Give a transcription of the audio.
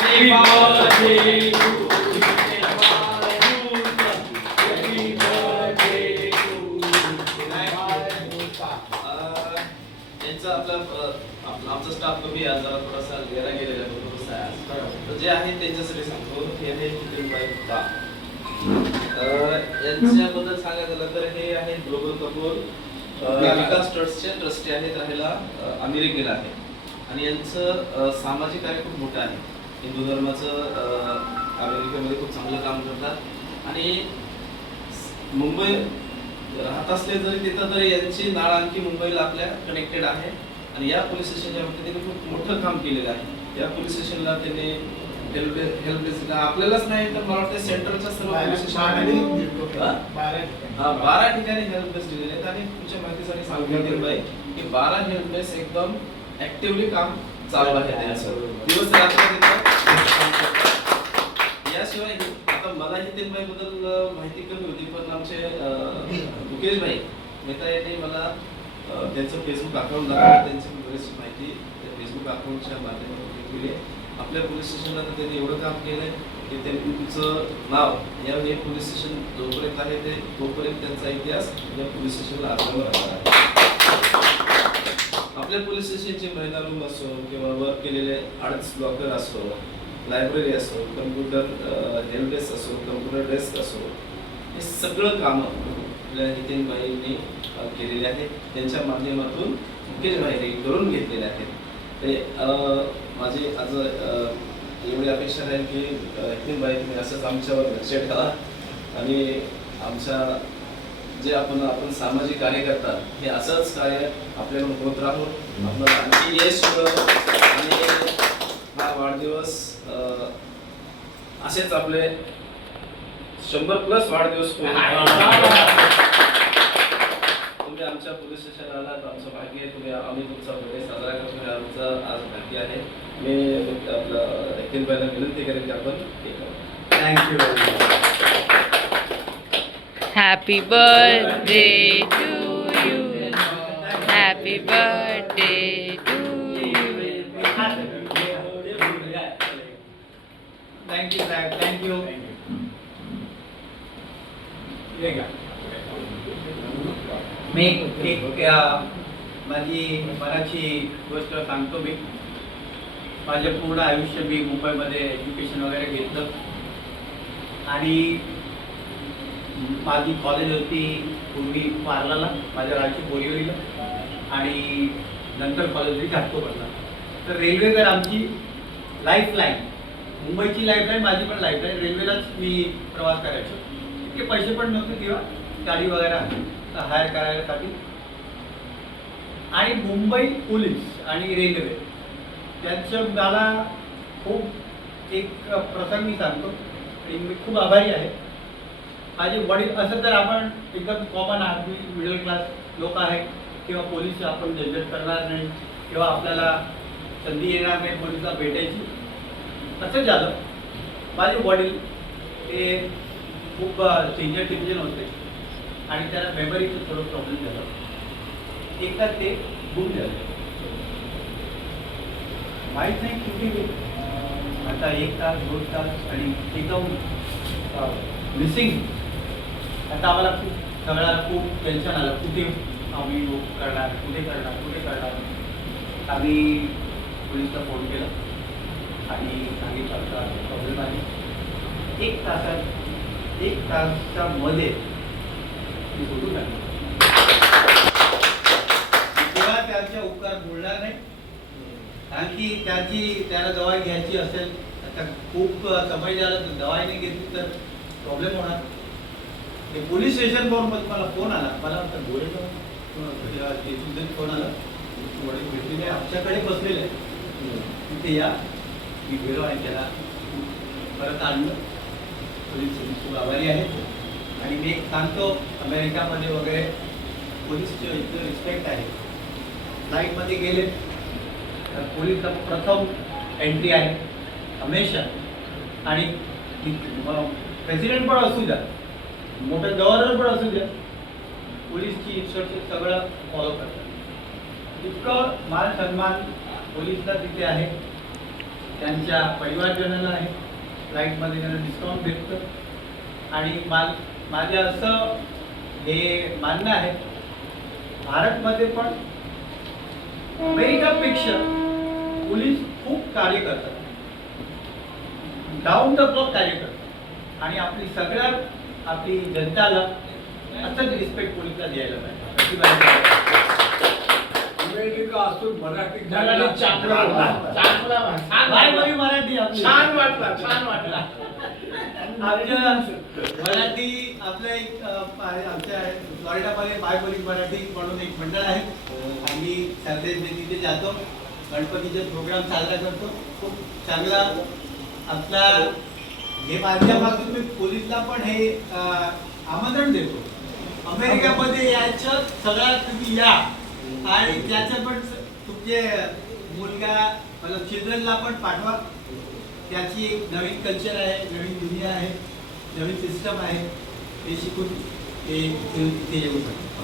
Happy birthday to you. यांचा आमचा staff कमी आज जरा थोडासा गेला गेलेला तर जे आहे त्यांच्यासाठी सांगतो हे आहे नितीनभाई बा. यांच्याबद्दल सांगायचं झालं तर हे आहे ग्लोबल कपूर विकास ट्रस्टचे ट्रस्टी आहेत, राहायला अमेरिकेला आहे आणि यांचं सामाजिक कार्य खूप मोठं आहे. हिंदू धर्माचं अमेरिकेमध्ये खूप चांगलं काम करतात आणि मुंबई राहत असले जरी तिथं तरी यांची नाळ आणखी मुंबईला आपल्या कनेक्टेड आहे आणि या पोलीस स्टेशनच्या बाबतीत त्यांनी खूप मोठं काम केलेलं आहे. या पोलीस स्टेशनला त्यांनी हेल्प डेस्क आपल्यालाच नाही तर मला वाटतं सेंटरच्या सर्व पोलीस स्टेशन 12 ठिकाणी हेल्प डेस्क दिलेले आहेत आणि तुमच्या माहितीसाठी सांगतो बाई की 12 हेल्प डेस्क एकदम ऍक्टिव्हली काम चालू आहे त्यांचं दिवस रात्र. याशिवाय आता मला नितीनभाई बद्दल माहिती कमी होती पण आमचे मुकेश भाई मेहता यांनी मला त्यांचं फेसबुक अकाउंट दाखवलं, त्यांची बरीचशी माहिती त्या फेसबुक अकाउंटच्या माध्यमातून केली. आपल्या पोलीस स्टेशनला तर त्यांनी एवढं काम केलंय की त्यांचं नाव या हे पोलीस स्टेशन जोपर्यंत आहे ते तोपर्यंत त्यांचा इतिहास या पोलीस स्टेशनला आजवर राहणार आहे. आपल्या पोलीस स्टेशनचे महिला रूम असो किंवा वर्क केलेले आर्ट्स ब्लॉकर असो, लायब्ररी असो, कम्प्युटर हेल्प डेस्क असो, कम्प्युटर डेस्क असो, हे सगळं कामं आपल्या नितीनभाईंनी केलेले आहे. त्यांच्या माध्यमातून मुकेश भाईंनी करून घेतलेले आहेत. ते माझी आज एवढी अपेक्षा आहे की नितीनभाई तुम्ही असंच आमच्यावर लक्ष ठेवा आणि आमच्या जे आपण सामाजिक कार्य करतात हे असंच कार्य आपल्याकडून होत राहून आपल्याला आणखी यश मिळवलं आणि हा वाढदिवस असेच आपले 100+ वाढदिवस तुम्ही आमच्या पोलीस स्टेशन आलात आमचं भाग्य आहे. आम्ही तुमचा बर्थडे साजरा करतो हे आमचं आज भाग्य आहे. मी आपलं नितीनभाईला विनंती करेन की आपण हे करू. Thank you. Happy birthday to you. Happy birthday to you. Thank you साहेब, थँक्यू. मी एक माझी मनाची गोष्ट सांगतो. मी माझे पूर्ण आयुष्य मी मुंबईमध्ये एज्युकेशन वगैरे घेतलं आणि माझी कॉलेज होती पूर्वी पार्लाला, माझ्या राहायची बोरिवलीला आणि नंतर कॉलेज होती घाटकोपरला. तर रेल्वेवर आमची लाईफलाईन, मुंबईची लाईफलाईन, माझी पण लाईफलाईन, रेल्वेलाच मी प्रवास करायचो. इतके पैसे पण नव्हते तेव्हा गाडी वगैरे हायर करायसाठी. आणि मुंबई पोलीस आणि रेल्वे त्यांचं मला खूप एक प्रसंग मी सांगतो आणि मी खूप आभारी आहे. माझे वडील असं तर आपण एकदम कॉमन आदमी मिडल क्लास लोक आहेत किंवा पोलीस आपण जनरेट करणार नाही किंवा आपल्याला संधी येणार नाही पोलीसला भेटायची, असं झालं. माझे वडील हे खूप सिनियर सिटीजन होते आणि त्याला मेमरीचं थोडं प्रॉब्लेम झालं. एकदा ते गुम झाले, माहीत नाही कुठे गेले. आता 1 तास 2 तास आणि एकदम मिसिंग. आता आम्हाला खूप सगळ्याला खूप टेन्शन आलं, कुठे आम्ही करणार, कुठे करणार, कुठे करणार. आम्ही पोलिसला फोन केला आणि सांगितलं असा प्रॉब्लेम आहे. 1 तासाच्या मध्ये मी सोडून टाकलं. तेव्हा त्यांच्या उपकार बोलणार नाही, कारण की त्याला दवाई घ्यायची असेल. आता खूप समय झालं तर दवाई नाही घेतली तर प्रॉब्लेम होणार. ते पोलीस स्टेशनवर मला फोन आला, मला वाटतं गोरेगाव फोन आला, वडील भेटलेले आमच्याकडे बसलेले आहे, तिथे या. मी गेलो आणि त्याला परत आणलं. पोलीस खूप आभारी आहे. आणि मी एक सांगतो, अमेरिकामध्ये वगैरे पोलीसचे इतकं रिस्पेक्ट आहे. फ्लाईटमध्ये गेले तर पोलीसचा प्रथम एंट्री आहे हमेशा. आणि प्रेसिडेंट पण असू द्या, मोठं गव्हर्नर पण असू द्या, पोलीसची इन्स्ट्रक्शन सगळं फॉलो करतात. इतकं मान सन्मान पोलीसला तिथे आहे. त्यांच्या परिवारजनांना आहे. फ्लाईटमध्ये त्यांना डिस्काउंट भेटतं आणि माझे असं हे मानणं आहे, भारतमध्ये पण अमेरिकापेक्षा पोलीस खूप कार्य करतात, डाऊन द ब्लॉक कार्य करतात आणि आपली जनताला असंच रिस्पेक्ट पोलीसला द्यायला पाहिजे. अमेरिका असून मराठी बाय बरी मराठी आपली. छान वाटला. आमच्या मराठी आपल्या एक आमच्या फ्लॉरिडामध्ये बाय बरी मराठी म्हणून एक मंडळ आहे. आम्ही सध्या तिथे जातो, गणपतीचे प्रोग्राम साजरा करतो. खूप चांगला आपला हे माध्यमातून मी पोलीसला पण हे आमंत्रण देतो, अमेरिकेमध्ये यायचं सगळ्यात तुम्ही या आणि त्याचं पण तुमचे मुलगा मतलब चिल्ड्रनला पण पाठवा. त्याची एक नवीन कल्चर आहे, नवीन दुनिया आहे, नवीन सिस्टम आहे, ते शिकून ते येऊ शकतो.